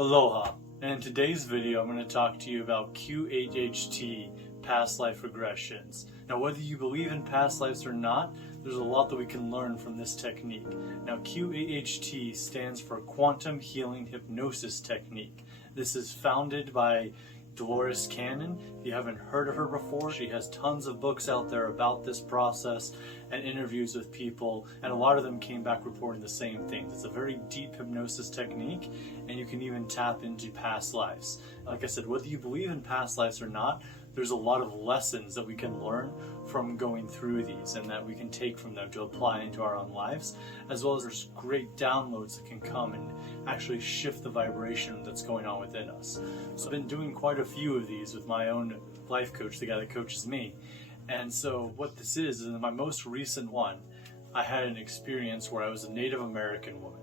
Aloha, and in today's video I'm going to talk to you about QHHT, past life regressions. Now whether you believe in past lives or not, there's a lot that we can learn from this technique. Now QHHT stands for Quantum Healing Hypnosis Technique. This is founded by Dolores Cannon. If you haven't heard of her before, she has tons of books out there about this process and interviews with people, and a lot of them came back reporting the same things. It's a very deep hypnosis technique, and you can even tap into past lives. Like I said, whether you believe in past lives or not, there's a lot of lessons that we can learn from going through these and that we can take from them to apply into our own lives, as well as there's great downloads that can come and actually shift the vibration that's going on within us. So I've been doing quite a few of these with my own life coach, the guy that coaches me. And so what this is in my most recent one, I had an experience where I was a Native American woman.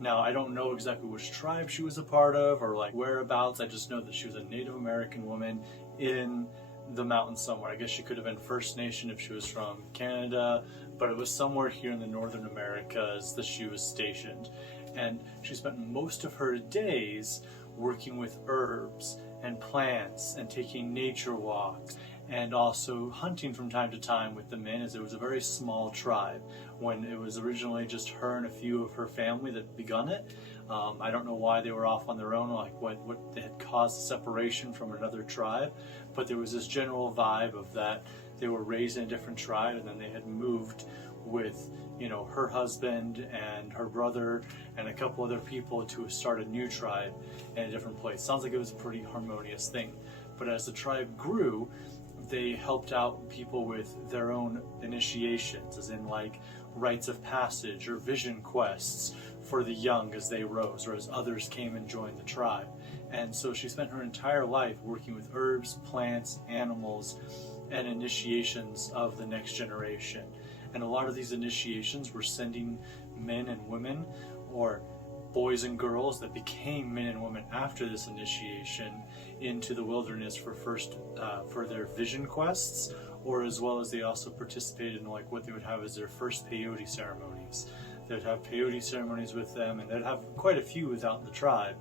Now, I don't know exactly which tribe she was a part of or like whereabouts. I just know that she was a Native American woman in the mountains somewhere. I guess she could have been First Nation if she was from Canada, but it was somewhere here in the Northern Americas that she was stationed. And she spent most of her days working with herbs and plants and taking nature walks and also hunting from time to time with the men, as it was a very small tribe. When it was originally just her and a few of her family that begun it, I don't know why they were off on their own, like what they had caused the separation from another tribe, but there was this general vibe of that they were raised in a different tribe and then they had moved with, you know, her husband and her brother and a couple other people to start a new tribe in a different place. Sounds like it was a pretty harmonious thing. But as the tribe grew, they helped out people with their own initiations, as in like rites of passage or vision quests for the young as they rose or as others came and joined the tribe. And so she spent her entire life working with herbs, plants, animals, and initiations of the next generation. And a lot of these initiations were sending men and women, or boys and girls that became men and women after this initiation, into the wilderness for their vision quests, or as well as they also participated in like what they would have as their first peyote ceremonies. They'd have peyote ceremonies with them, and they'd have quite a few without the tribe,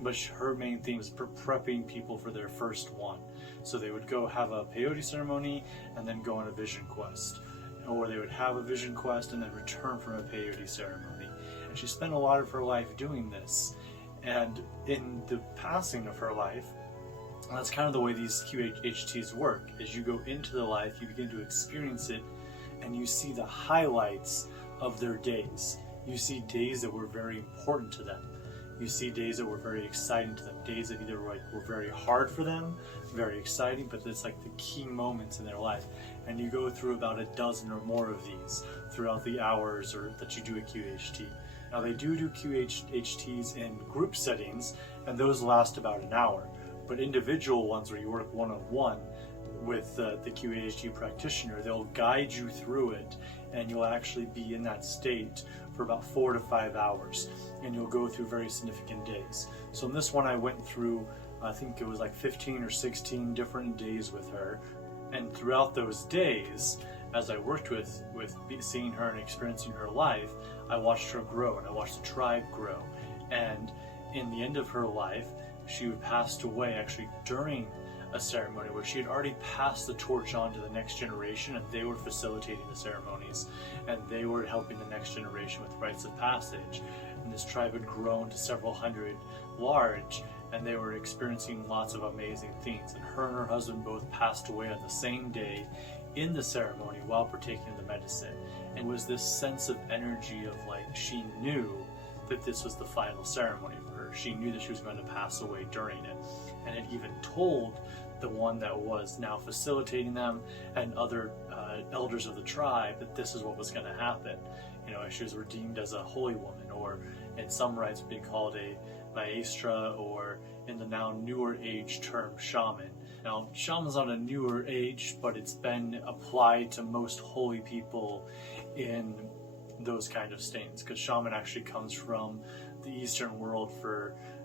but her main theme was prepping people for their first one. So they would go have a peyote ceremony and then go on a vision quest, or they would have a vision quest and then return from a peyote ceremony. And she spent a lot of her life doing this. And in the passing of her life, that's kind of the way these QHHTs work. As you go into the life, you begin to experience it, and you see the highlights of their days. You see days that were very important to them. You see days that were very exciting to them. Days that either were very hard for them, very exciting, but it's like the key moments in their life. And you go through about a dozen or more of these throughout the hours or that you do a QHT. Now they do QHHTs in group settings, and those last about an hour. But individual ones where you work one-on-one with the QHHT practitioner, they'll guide you through it, and you'll actually be in that state for about 4 to 5 hours, and you'll go through very significant days. So in this one I went through, I think it was like 15 or 16 different days with her, and throughout those days, as I worked with seeing her and experiencing her life, I watched her grow and I watched the tribe grow. And in the end of her life, she passed away actually during a ceremony where she had already passed the torch on to the next generation, and they were facilitating the ceremonies and they were helping the next generation with rites of passage. And this tribe had grown to several hundred large, and they were experiencing lots of amazing things. And her husband both passed away on the same day in the ceremony while partaking of the medicine. And it was this sense of energy of like, she knew that this was the final ceremony for her. She knew that she was going to pass away during it, and had even told the one that was now facilitating them and other elders of the tribe that this is what was going to happen. You know, she was redeemed as a holy woman, or in some rites would be called a maestra, or in the now newer age term shaman. Now, shaman's not a newer age, but it's been applied to most holy people in those kind of states, because shaman actually comes from the Eastern world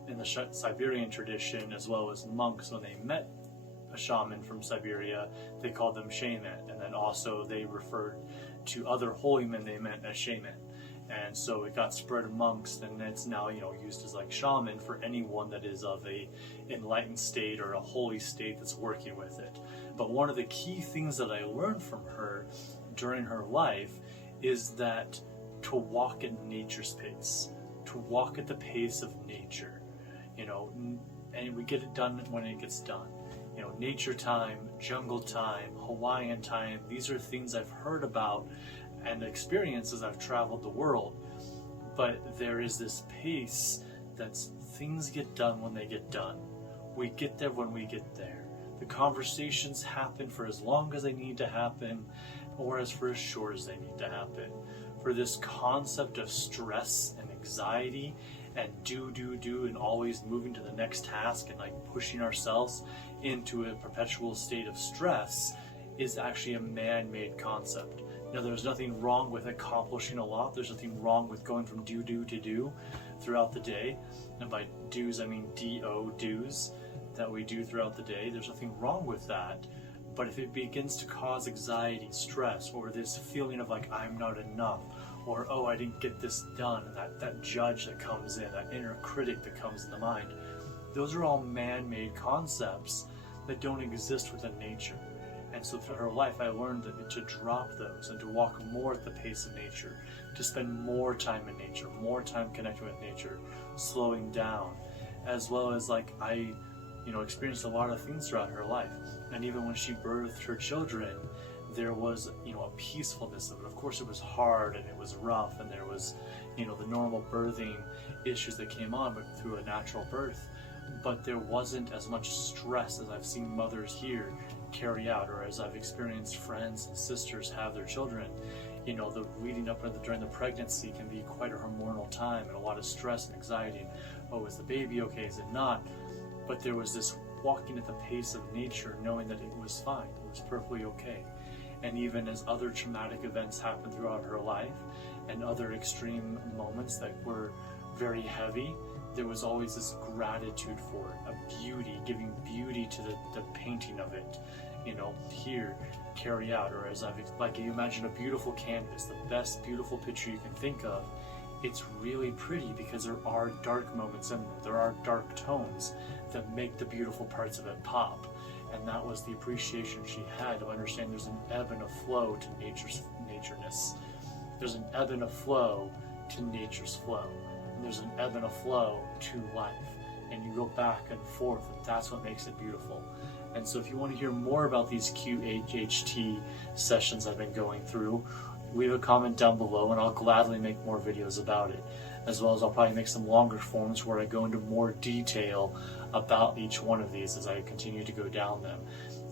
in the Siberian tradition, as well as monks. When they met a shaman from Siberia, they called them shaman, and then also they referred to other holy men they met as shaman. And so it got spread amongst, and it's now, you know, used as like shaman for anyone that is of a enlightened state or a holy state that's working with it. But one of the key things that I learned from her during her life is that to walk at nature's pace, to walk at the pace of nature, you know, and we get it done when it gets done. You know, nature time, jungle time, Hawaiian time, these are things I've heard about and experienced as I've traveled the world. But there is this pace that's things get done when they get done. We get there when we get there. The conversations happen for as long as they need to happen, or as for as short as they need to happen. For this concept of stress and anxiety and do, and always moving to the next task and like pushing ourselves into a perpetual state of stress is actually a man-made concept. Now, there's nothing wrong with accomplishing a lot. There's nothing wrong with going from do to do throughout the day. And by do's, I mean D-O, do's, that we do throughout the day. There's nothing wrong with that. But if it begins to cause anxiety, stress, or this feeling of like, I'm not enough, or, oh, I didn't get this done, and that judge that comes in, that inner critic that comes in the mind, those are all man-made concepts that don't exist within nature. And so through her life, I learned to drop those and to walk more at the pace of nature, to spend more time in nature, more time connecting with nature, slowing down, as well as like I, you know, experienced a lot of things throughout her life. And even when she birthed her children, there was, you know, a peacefulness of it. Of course, it was hard and it was rough, and there was, you know, the normal birthing issues that came on through a natural birth. But there wasn't as much stress as I've seen mothers here carry out, or as I've experienced friends and sisters have their children. You know, the leading up during the pregnancy can be quite a hormonal time and a lot of stress and anxiety. And, oh, is the baby okay? Is it not? But there was this walking at the pace of nature, knowing that it was fine, it was perfectly okay. And even as other traumatic events happened throughout her life and other extreme moments that were very heavy, there was always this gratitude for it, a beauty, giving beauty to the painting of it. You know, here, carry out, or as I've, like, you imagine a beautiful canvas, the best beautiful picture you can think of. It's really pretty because there are dark moments in there. There are dark tones that make the beautiful parts of it pop. And that was the appreciation she had to understand there's an ebb and a flow to natureness. There's an ebb and a flow to nature's flow. And there's an ebb and a flow to life. And you go back and forth, and that's what makes it beautiful. And so if you want to hear more about these QHHT sessions I've been going through, leave a comment down below and I'll gladly make more videos about it. As well as I'll probably make some longer forms where I go into more detail about each one of these as I continue to go down them.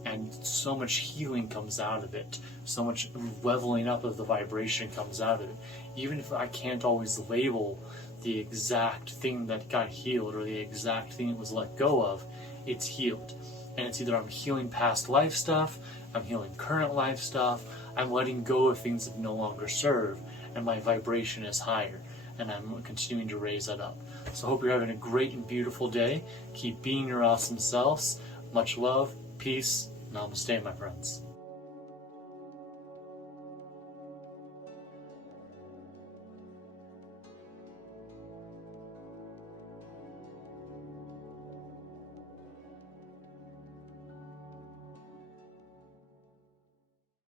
And so much healing comes out of it. So much leveling up of the vibration comes out of it. Even if I can't always label the exact thing that got healed or the exact thing it was let go of, it's healed. And it's either I'm healing past life stuff, I'm healing current life stuff, I'm letting go of things that no longer serve, and my vibration is higher, and I'm continuing to raise that up. So I hope you're having a great and beautiful day. Keep being your awesome selves. Much love, peace, namaste, my friends.